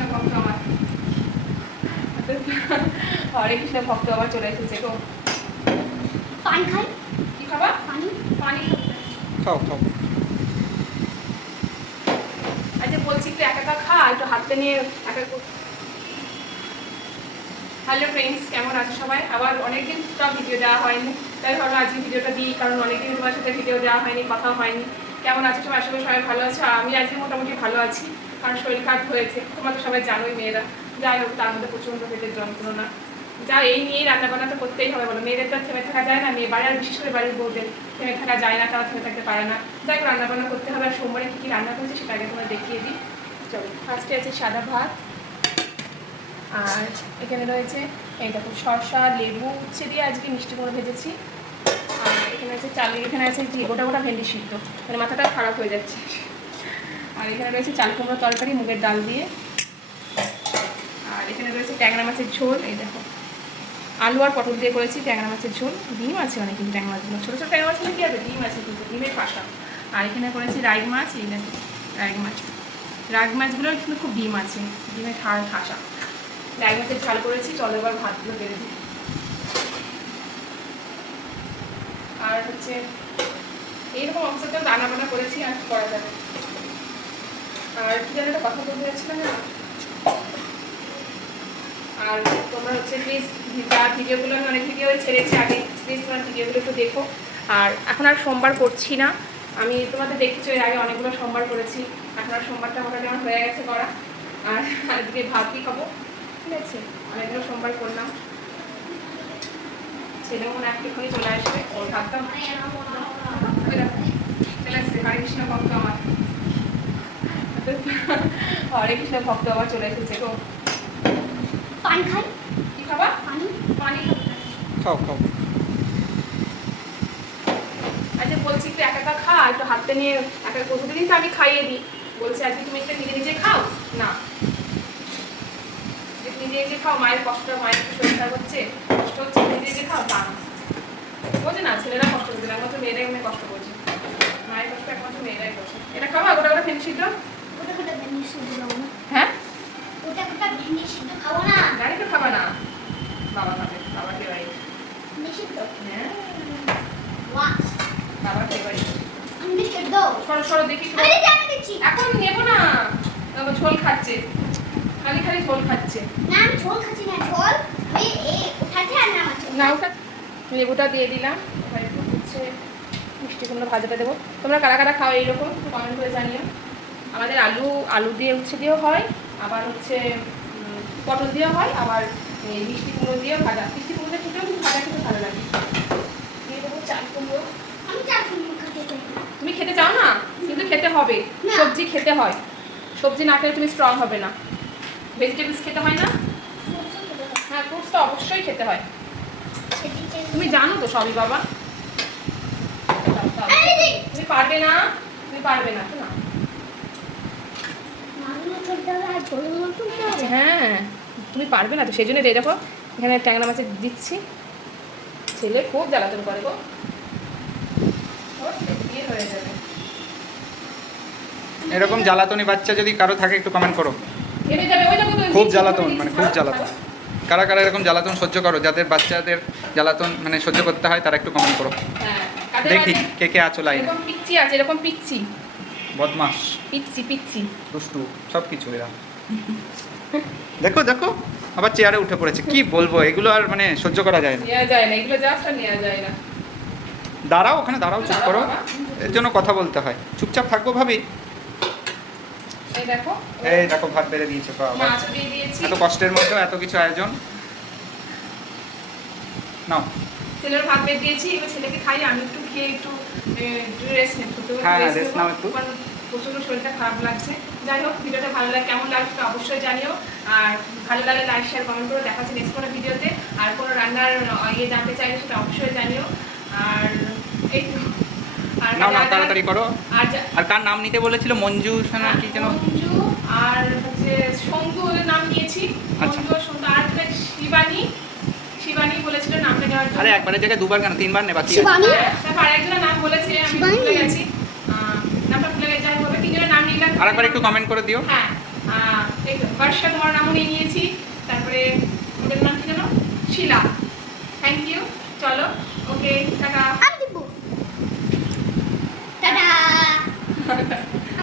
কৃষ্ণ ভক্ত আমার হরে কৃষ্ণ ভক্ত আবার চলে এসেছে গো। পানি খাই। কি খাবা? পানি। পানি খাও খাও। আচ্ছা বলছি একটু একা একা খা, একটু হাতে নিয়ে একা। হ্যালো ফ্রেন্ডস, কেমন আছো সবাই? আবার অনেকদিন তো ভিডিও দেওয়া হয়নি, তাই ভাবলো আজকে ভিডিওটা দিই, কারণ অনেকদিন তোমার সাথে ভিডিও দেওয়া হয়নি, কথা হয়নি। কেমন আছো সবাই? আসলে সবাই ভালো আছো? আমি আজকে মোটামুটি ভালো আছি, কারণ শরীর খারাপ হয়েছে, তোমরা তো সবাই জানোই মেয়েরা। যাই হোক, তার মধ্যে প্রচণ্ড পেটের যন্ত্রণা। যা এই নিয়েই রান্নাবান্না তো করতেই হবে, বলো মেয়েদের তো থেমে থাকা যায় না, মেয়ে বাড়ি আর বিশেষ করে বাড়ির বউদের থেমে থাকা যায় না, তারা থেমে থাকতে পারে না। যাই হোক, রান্নাবান্না করতে হবে। আর সোমবারে কী কী রান্না করেছে সেটা আগে তোমরা দেখিয়ে দিই। চলো, ফার্স্টে আছে সাদা ভাত, আর এখানে রয়েছে এই দেখো শসা, লেবু, উচ্ছে দিয়ে আজকে মিষ্টি করে ভেজেছি। আর এখানে আছে চাল, এখানে আছে কি গোটা গোটা ভেন্ডি সিদ্ধ, মানে মাথাটা খারাপ হয়ে যাচ্ছে। আর এখানে রয়েছে চাল কুমড়ো তরকারি মুগের ডাল দিয়ে। আর এখানে রয়েছে ট্যাংরা মাছের ঝোল, এই দেখো আলু আর পটল দিয়ে করেছি ট্যাংরা মাছের ঝোল। ডিম আছে অনেক, কিন্তু ট্যাংরা মাছগুলো ছোটো ছোটো ট্যাংরা মাছগুলো কী আছে, ডিম আছে কিন্তু, ডিমের পাশা। আর এখানে করেছি রাই মাছ, এই দেখো রাই মাছগুলোর কিন্তু খুব ডিম আছে, ডিমের ঠাসা। রাই মাছের ঝাল করেছি। চলো এবার ভাতগুলো বেড়ে দিই। আর হচ্ছে এইরকম অবস্থাতে রান্না বান্না করেছি, আর করা যাবে। আর কি যেন একটা কথা বলতে যাচ্ছিলাম না। আর তোমরা হচ্ছে প্লিজ ভিডিওগুলো, আমি অনেক ভিডিও ছেড়েছি আগে, প্লিজ তোমার ভিডিওগুলো একটু দেখো। আর এখন আর সোমবার করছি না, আমি তোমাদের দেখেছি এর আগে অনেকগুলো সোমবার করেছি, এখন আর সোমবারটা মোটামুটি আমার হয়ে গেছে করা। আর আজকে ভাতই খাবো, ঠিক আছে? অনেকগুলো সোমবার করলাম। ছেলেও মনে একটুখানি চলে আসবে, ওর ভাতটা চলে আসছে। হরে কৃষ্ণ ভক্ত আমার হরে কৃষ্ণ ভক্ত আবার চলে এসেছে গো। পানি খাই। কি খাবা? পানি। পানি খাও খাও। আচ্ছা বলছি একটু একা একা খা, একটু হাতে নিয়ে একা। প্রতিদিন তো আমি খাইয়ে দিই, বলছি আজকে তুমি একটু নিজে নিজে খাও না, নিজে নিজে খাও। মায়ের কষ্টটা, মায়ের একটু শরীর খারাপ হচ্ছে, কষ্ট হচ্ছে, নিজে নিজে খাও। তা বোঝে না, ছেলেরা কষ্ট করছে না, একমাত্র মেয়েরাই এমনি কষ্ট করছে। মায়ের কষ্ট একমাত্র মেয়েরাই করছে। এটা খাওয়া গোটা গোটা ফেনি সিদ্ধ। ওটা কোটা ভেন্ডি সিদ্ধ খাবো না। হ্যাঁ, ওটা কোটা ভেন্ডি সিদ্ধ খাবো না। গাড়ি তো খাবা না, বাবা খাবে, বাবা ফেভারিট। ভেন্ডি সিদ্ধ। হ্যাঁ, বাহ। বাবা ফেভারিট। ভেন্ডি সিদ্ধ। সরো সরো দেখি। আরে জানা দিচ্ছি। এখন নেবো না, বাবা ঝোল খাচ্ছে, খালি খালি ঝোল খাচ্ছে। না আমি ঝোল খাচ্ছি না, ঝোল এই উঠাতে আর নামাচ্ছি না ওটা লেবুটা দিয়ে দিলাম। এবার একটু হচ্ছে মিষ্টি কুমড়ো ভাজাটা দেবো। তোমরা কারা কারা খাও এইরকম একটু কমেন্ট করে জানিও। আমাদের আলু দিয়ে উচ্ছে দিয়েও হয়, আবার হচ্ছে পটল দিয়েও হয়, আবার এই মিষ্টি কুমড়ো দিয়েও ভাজা। মিষ্টি কুমড়ো খেতেও কিন্তু ভাজা খেতে ভালো লাগে। দিয়ে দেবো চাল কুমড়ো। আমি চাল কুমড়ো খেতে চাই না। তুমি খেতে চাও না, কিন্তু খেতে হবে, না। সবজি খেতে হয়, সবজি না খেলে তুমি স্ট্রং হবে না। ভেজিটেবলস খেতে হয় না? হ্যাঁ, ফ্রুটস তো অবশ্যই খেতে হয়, তুমি জানো তো সবই বাবা। তুমি পারবে না, তুমি পারবে না তো না। হ্যাঁ, তুমি পারবে না তো, সেই জন্য দেখো এখানে ট্যাংরা মাছের দিচ্ছি। ছেলে খুব জ্বালাতন করে গো, বিয়ে হয়ে যাবে। এরকম জ্বালাতনি বাচ্চা যদি কারো থাকে একটু কমেন্ট করো। হেরে যাবে, ওই দেখো তো, খুব জ্বালাতন, মানে খুব জ্বালাতন। কারা কারা এরকম জ্বালাতন সহ্য করো, যাদের বাচ্চাদের জ্বালাতন মানে সহ্য করতে হয়, তারা একটু কমেন্ট করো। হ্যাঁ, কাদের দেখি বাড়ি- কে কে আছো লাইনে। এরকম পিচ্ছি আছে, এরকম পিচ্ছি বদমাস, পিচ্ছি পিচ্ছি। দুষ্টু, সব কিছু এরা। দেখো দেখো, আবার চেয়ারে উঠে পড়েছে। কি বলবো, এগুলো আর মানে সহ্য করা যায় না। নেওয়া যায় না, এগুলো জাস্ট আর নেওয়া যায় না। দাঁড়াও, ওখানে দাঁড়াও, চুপ করো। এর জন্য কথা বলতে হয়, চুপচাপ থাকবো ভাবি। এই দেখো, এই দেখো ভাত বেড়ে দিয়েছে বাবা। মাছও দিয়ে দিয়েছি। এত কষ্টের মধ্যেও এত কিছু আয়োজন। নাও। ছেলের ভাত বের দিয়েছি, এবার ছেলেকে খাই, আমি একটু খেয়ে একটু রেস্ট নেব। হ্যাঁ, rest নাও একটু। প্রচন্ড শরীরটা খারাপ লাগছে। যাই হোক, ভিডিওটা ভালো লাগে, কেমন লাগছে তো অবশ্যই জানিও। আর ভালো লাগলে লাইক শেয়ার কমেন্ট করে দেখাচ্ছি নেক্সট কোনো ভিডিওতে। আর কোনো রান্নার ইয়ে জানতে চাইলে সেটা অবশ্যই জানিও। আর এই তো। আর নাও নাও, তাড়াতাড়ি করো। আর আর কার নাম নিতে বলেছিল? মঞ্জু সোনা কি যেন? মঞ্জু আর হচ্ছে সন্তু ওদের নাম নিয়েছি। আচ্ছা। মঞ্জু, সন্তু আর একটা শিবানী বলেছিল নামটা নেওয়ার জন্য। আরে একবারের জায়গায় দুবার কেন, তিনবার নে, বাকি আছে। শিবানী? তারপর আরেকজনের নাম বলেছে, আমি শিবানী? ভুলে গেছি, নামটা ভুলে গেছি। যাই হোক, তিনজনের নাম নিলাম। আরেকবার একটু কমেন্ট করে দিও। হ্যাঁ, এই তো, বর্ষা তোমার নামও নিয়ে নিয়েছি, তারপরে ওদের নাম কি জানো, শিলা। থ্যাংক ইউ, চলো, ওকে, টাটা।